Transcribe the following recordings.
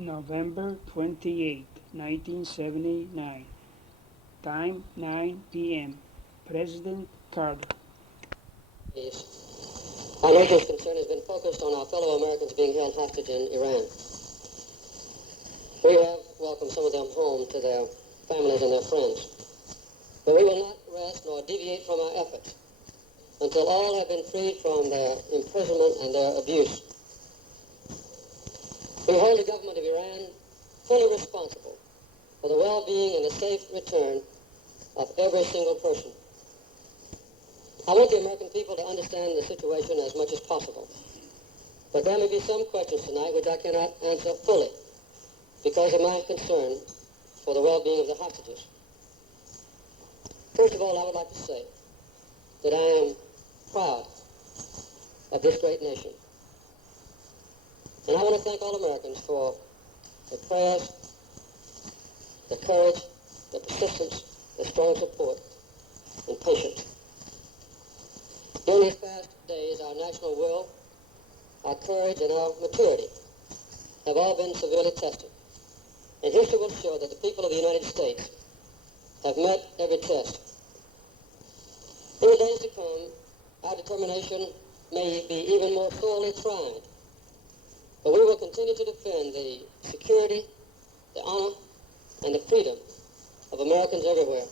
November 28, 1979. Time 9 p.m. President Carter. Our nation's concern has been focused on our fellow Americans being held hostage in Iran. We have welcomed some of them home to their families and their friends. But we will not rest nor deviate from our efforts until all have been freed from their imprisonment and their abuse. We hold the government of Iran fully responsible for the well-being and the safe return of every single person. I want the American people to understand the situation as much as possible. But there may be some questions tonight which I cannot answer fully because of my concern for the well-being of the hostages. First of all, I would like to say that I am proud of this great nation. And I want to thank all Americans for the prayers, the courage, the persistence, the strong support, and patience. During these past days, our national will, our courage, and our maturity have all been severely tested. And history will show that the people of the United States have met every test. In the days to come, our determination may be even more sorely tried. But we will continue to defend the security, the honor, and the freedom of Americans everywhere.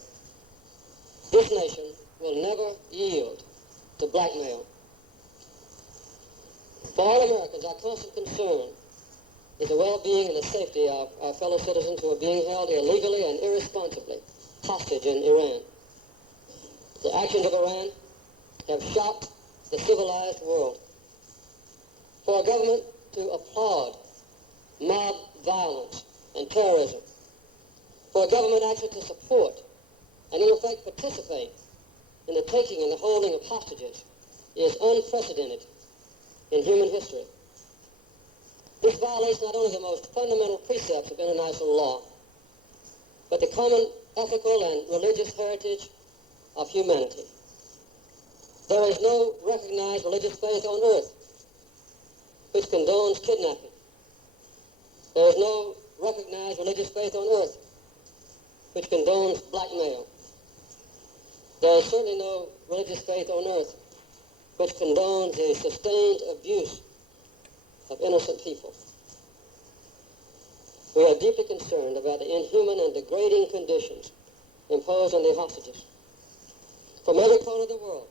This nation will never yield to blackmail. For all Americans, our constant concern is the well-being and the safety of our fellow citizens who are being held illegally and irresponsibly hostage in Iran. The actions of Iran have shocked the civilized world. For a government to applaud mob violence and terrorism, for a government actually to support and in effect participate in the taking and the holding of hostages is unprecedented in human history. This violates not only the most fundamental precepts of international law, but the common ethical and religious heritage of humanity. There is no recognized religious faith on earth which condones kidnapping. There is no recognized religious faith on earth which condones blackmail. There is certainly no religious faith on earth which condones the sustained abuse of innocent people. We are deeply concerned about the inhuman and degrading conditions imposed on the hostages. From every corner of the world,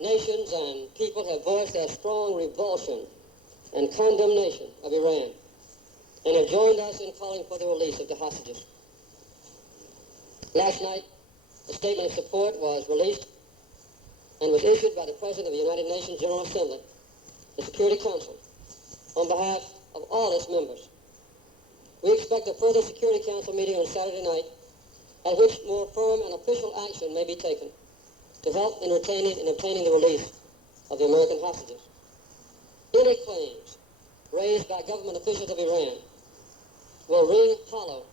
nations and people have voiced their strong revulsion and condemnation of Iran and have joined us in calling for the release of the hostages. Last night, a statement of support was released and was issued by the President of the United Nations General Assembly, the Security Council, on behalf of all its members. We expect a further Security Council meeting on Saturday night at which more firm and official action may be taken to help in retaining and obtaining the release of the American hostages. Any claims raised by government officials of Iran will ring hollow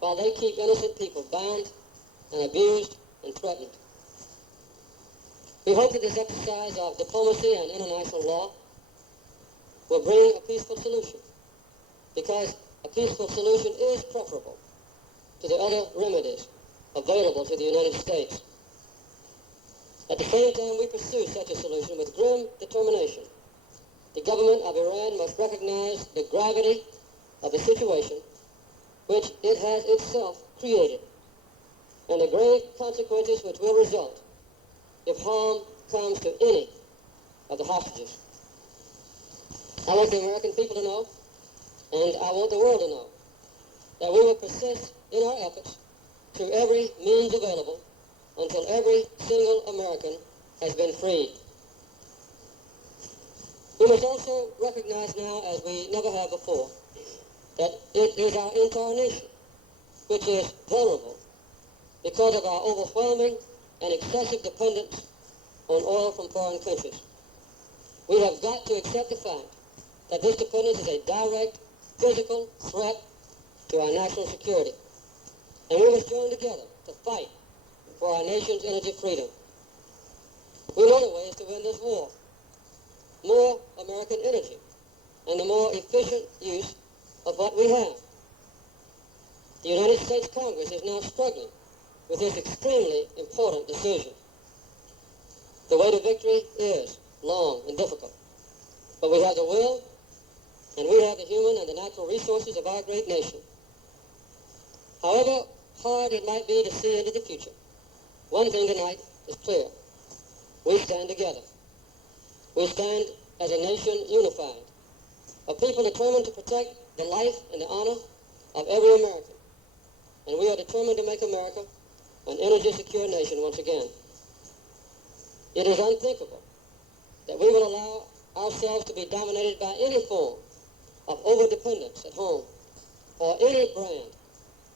while they keep innocent people bound and abused and threatened. We hope that this exercise of diplomacy and international law will bring a peaceful solution, because a peaceful solution is preferable to the other remedies available to the United States. At the same time we pursue such a solution with grim determination, the government of Iran must recognize the gravity of the situation which it has itself created and the grave consequences which will result if harm comes to any of the hostages. I want the American people to know, and I want the world to know, that we will persist in our efforts through every means available until every single American has been freed. We must also recognize now, as we never have before, that it is our entire nation which is vulnerable because of our overwhelming and excessive dependence on oil from foreign countries. We have got to accept the fact that this dependence is a direct physical threat to our national security. And we must join together to fight for our nation's energy freedom. We know the ways to win this war. More American energy and the more efficient use of what we have. The United States Congress is now struggling with this extremely important decision. The way to victory is long and difficult, but we have the will, and we have the human and the natural resources of our great nation. However hard it might be to see into the future, one thing tonight is clear. We stand together. We stand as a nation unified, a people determined to protect the life and the honor of every American. And we are determined to make America an energy-secure nation once again. It is unthinkable that we will allow ourselves to be dominated by any form of overdependence at home or any brand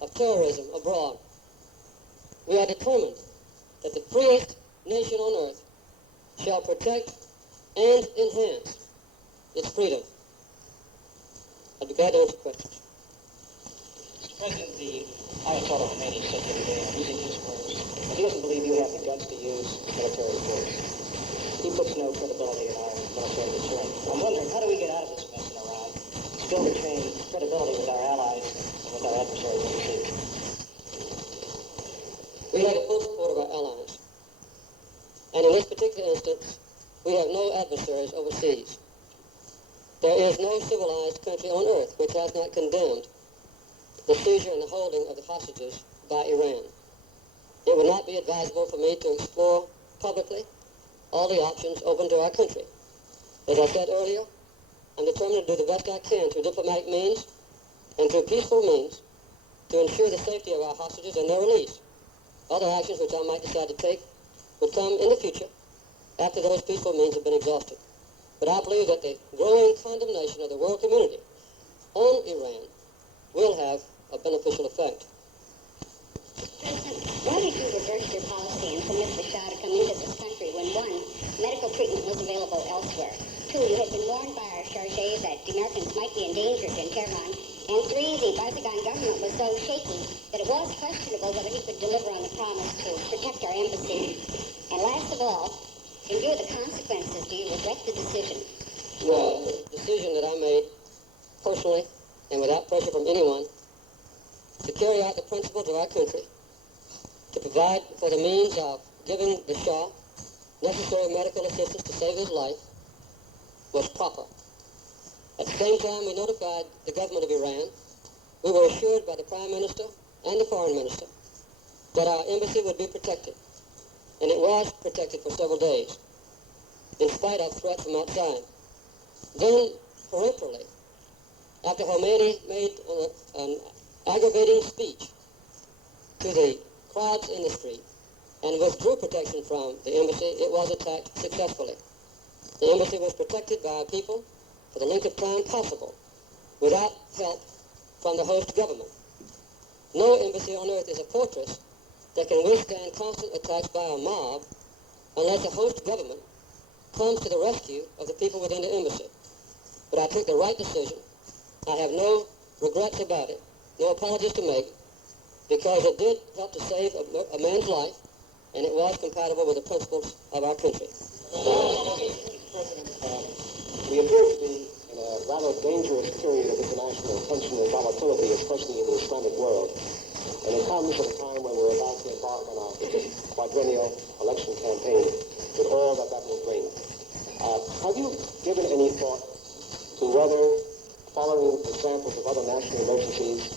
of terrorism abroad. We are determined that the freest nation on earth shall protect and enhance its freedom. I'd be glad to answer questions. Mr. President, the Ayatollah Khomeini said the other day, I'm using his words, that he doesn't believe you have the guts to use military force. He puts no credibility in our military return. I'm wondering, how do we get out of this mess in Iran, still retain credibility with our allies and with our adversaries overseas? We have the full support of our allies. And in this particular instance, we have no adversaries overseas. There is no civilized country on earth which has not condemned the seizure and the holding of the hostages by Iran. It would not be advisable for me to explore publicly all the options open to our country. As I said earlier, I'm determined to do the best I can through diplomatic means and through peaceful means to ensure the safety of our hostages and their release. Other actions which I might decide to take would come in the future after those peaceful means have been exhausted. But I believe that the growing condemnation of the world community on Iran will have a beneficial effect. President, why did you reverse your policy and permit the Shah to come into this country when, one, medical treatment was available elsewhere, two, you had been warned by our chargé that the Americans might be endangered in Tehran, and three, the Barzagan government was so shaky that it was questionable whether he could deliver on the promise to protect our embassy. And last of all, in view of the consequences, do you regret the decision? Well, the decision that I made personally and without pressure from anyone to carry out the principles of our country, to provide for the means of giving the Shah necessary medical assistance to save his life, was proper. At the same time, we notified the government of Iran. We were assured by the Prime Minister and the Foreign Minister that our embassy would be protected. And it was protected for several days, in spite of threats from outside. Then, peremptorily, after Khomeini made an aggravating speech to the crowds in the street and withdrew protection from the embassy, it was attacked successfully. The embassy was protected by our people for the length of time possible, without help from the host government. No embassy on earth is a fortress that can withstand constant attacks by a mob unless the host government comes to the rescue of the people within the embassy. But I took the right decision. I have no regrets about it, no apologies to make, because it did help to save a man's life, and it was compatible with the principles of our country. President, we appear to be in a rather dangerous period of international tension and volatility, especially in the Islamic world. And it comes at a time when we're about to embark on our quadrennial election campaign with all that that will bring. Have you given any thought to whether, following examples of other national emergencies,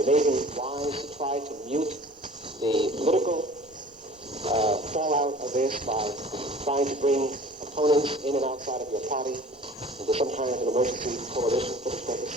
it may be wise to try to mute the political fallout of this by trying to bring opponents in and outside of your party into some kind of an emergency coalition for this purpose?